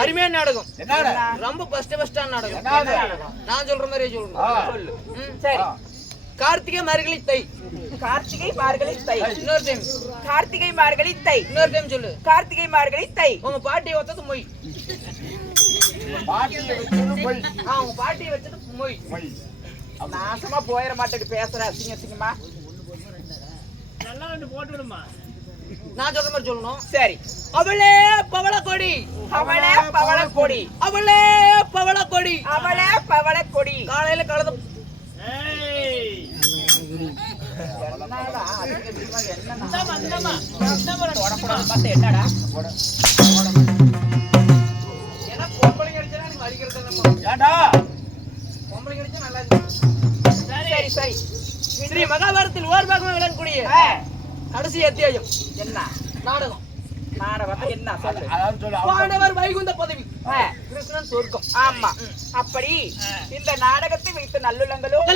அருமையான நாடகம். ரொம்ப ஃபர்ஸ்டான நாடகம். நான் சொல்ற மாதிரியே சொல்லணும். சரி. கார்த்திகை மார்கழி தை. கார்த்திகை மார்கழி தை. இன்னொரு டைம். கார்த்திகை மார்கழி தை. இன்னொரு டைம் சொல்லு. கார்த்திகை மார்கழி தை. உங்க பாட்டியை வச்சது மொய். உங்க பாட்டியை வச்சது மொய். நாசமா போயிட மாட்டேன் பேசுற அசிங்க அசிங்கமா. நான் சொல்ற மாதிரி சொல்லணும். சரி. அவளே பவள கொடி. அவளே பவள கொடி. அவளே பவள கொடி. அவளே பவள கொடி. காலையில கலந்து என்னடா பொம்பளை கிடைச்சா நீ வலிக்கிறது பொம்பளை கிடைச்சா நல்லா சரி சரி. ஸ்ரீ மகாபாரதத்தில் ஓர் பாகம் விளங்கக்கூடிய கடைசி அத்தியாயம் என்ன நாடகம். நாடகம் என்ன சொல்லு. பாண்டவர் வைகுந்த பதவி, கிருஷ்ணன் சொர்க்கம். ஆமா. அப்படி இந்த நாடகத்தை வைத்த நல்லுள்ளங்களும்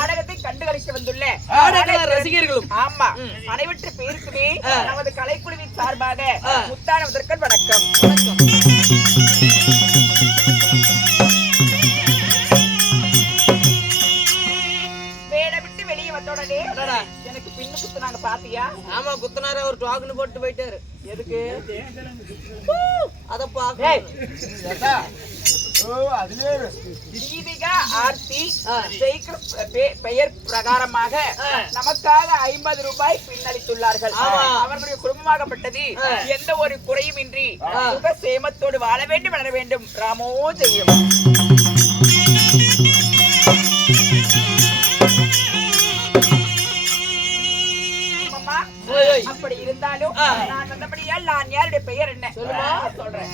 நாடகத்தை கண்டுகளிக்க வந்துள்ள ரசிகர்களும் ஆமா அனைவற்ற பேருக்குமே நமது கலைக்குழுவின் சார்பாக முத்தான முதற்கண் வணக்கம். வெளியே வந்தோடனே எனக்கு பின்னு குத்துனாங்க பாத்தியா? ஆமா குத்துனாரு. அவர் டாக்னு போட்டு போயிட்டாரு. எதுக்கு? அத பாக்க தீபிகா ஆர்த்தி பெயர் பிரகாரமாக நமக்காக 50 ரூபாய் பின்னளித்துள்ளார்கள். அவர்களுடைய குடும்பமாகப்பட்டது எந்த ஒரு குறையுமின்றி சுக சேமத்தோடு வாழ வேண்டும் வளர வேண்டும். ராமோ ஜெயம். அப்படி இருந்தாலும் நான் வந்தபடியால் நான் யாருடைய பெயர் என்ன சொல்றேன்.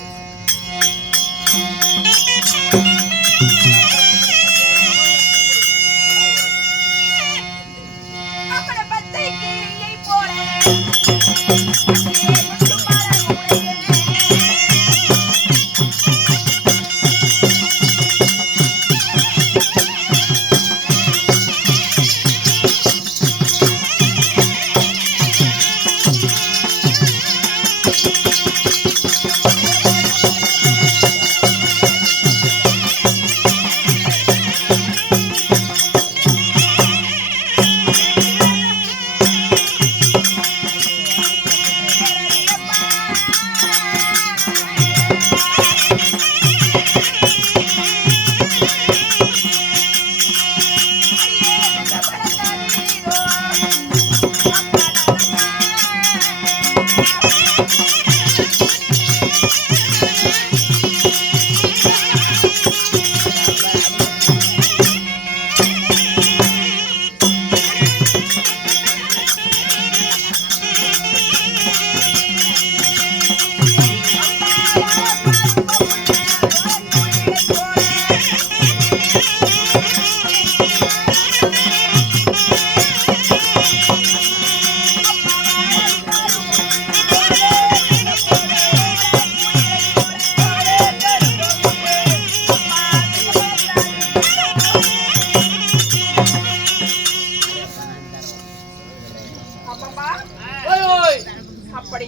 அப்படி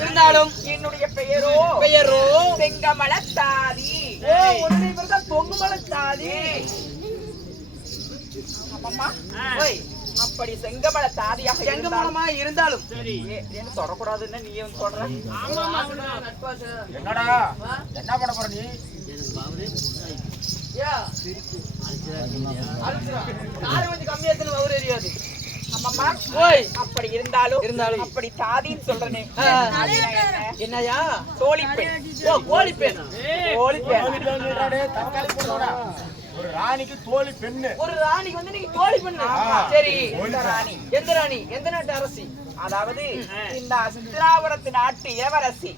இருந்தாலும் என்னுடைய பெயரோ செங்கமலத்தாதி. தொங்குமலத்தாதி. அப்படி செங்கமல தாதியாக செங்கமலமா இருந்தாலும் என்ன தொடக்கூடாதுன்னு நீ சொல்ற. என்னடா என்ன பண்ண போற நீ? கம்மியாத்துல அவர் எரியாது. அப்படி இருந்தாலும் அப்படி தாதின்னு சொல்றனே. என்னையா? தோழிப்பெண். கோழிப்பெண். ஒரு ராணிக்கு தோழி பெண்ணு. ஒரு ராணிக்கு வந்து நீங்க தோழி பெண்ணு. சரி. எந்த ராணி? எந்த நாட்டு அரசி? அதாவது இந்த சித்ராபுரத்து நாட்டு இளவரசி.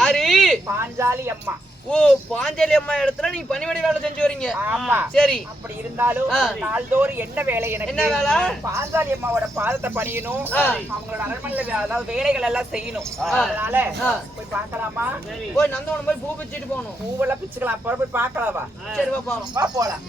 யாரு? பாஞ்சாலி அம்மா. ஓ, பாஞ்சாலி அம்மா இடத்துல நீங்க பணிவிடை வேலை செஞ்சு வரீங்க. ஆமா. சரி. அப்படி இருந்தாலும் நாள்தோறும் என்ன வேலை? எனக்கு என்ன வேலை? பாஞ்சாலி அம்மாவோட பாதத்தை பணியணும். அவங்களோட அரண்மனையில அதாவது வேலைகள் எல்லாம் செய்யணும். அதனால போய் பார்க்கலாமா? போய் நந்தவனம் போய் பூ பிச்சுட்டு போகணும். பூவெல்லாம் பிச்சுக்கலாம். அப்புறம் போய் பார்க்கலாமா? சரி, வா போலாம். வா போலாம்.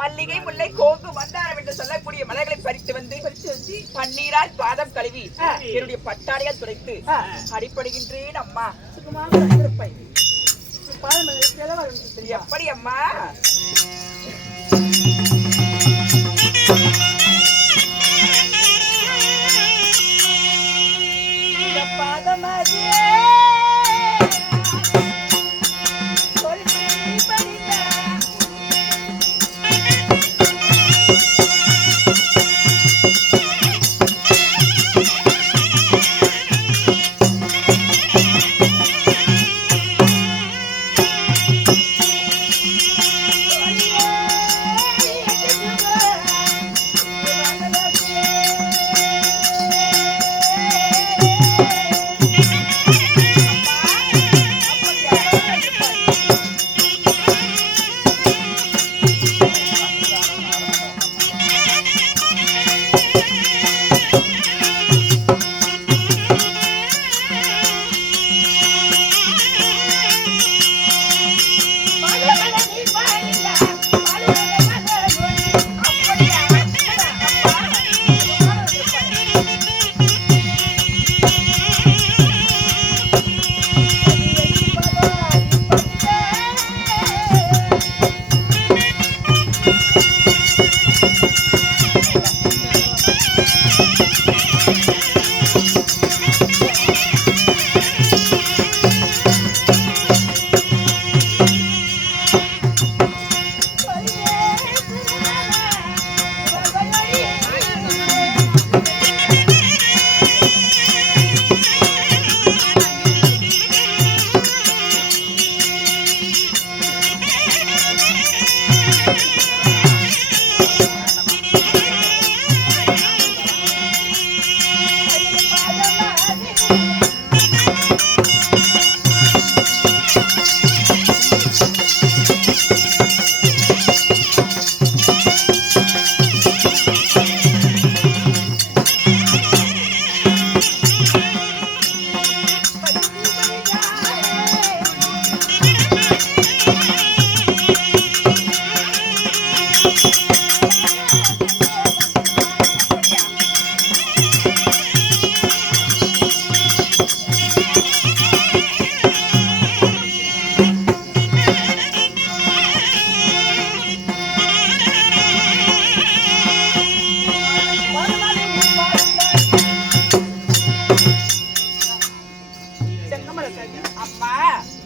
மல்லிகை முல்லை கோங்கு மந்தாரம் என்று சொல்லக்கூடிய மலர்களை பறித்து வந்து பன்னீரால் பாதம் கழுவி என்னுடைய பட்டாடையால் துடைத்து அடிப்படுகின்றேன் அம்மா. எப்படி அம்மா?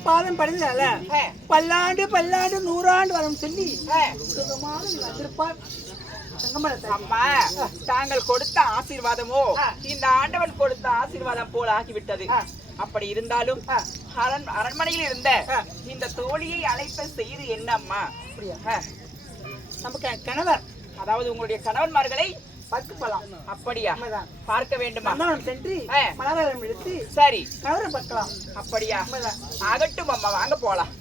பாதம் படிந்தால பல்லாண்டு பல்லாண்டு நூறாண்டு வரும் சொல்லி சுகமாக வந்திருப்பார். அம்மா, தாங்கள் கொடுத்த ஆசீர்வாதமோ இந்த ஆண்டவன் கொடுத்த ஆசீர்வாதம் போல் ஆகிவிட்டது. அப்படி இருந்தாலும் அரண்மனையில் இருந்த இந்த தோழியை அழைத்த செய்தி என்ன அம்மா? நமக்கு கணவர், அதாவது உங்களுடைய கணவன்மார்களை பார்த்து போலாம். அப்படியா? பார்க்க வேண்டுமா? சென்று மலரம் எடுத்து சரி கணவரை பார்க்கலாம். அப்படியா? ஆகட்டும் அம்மா, வாங்க போலாம்.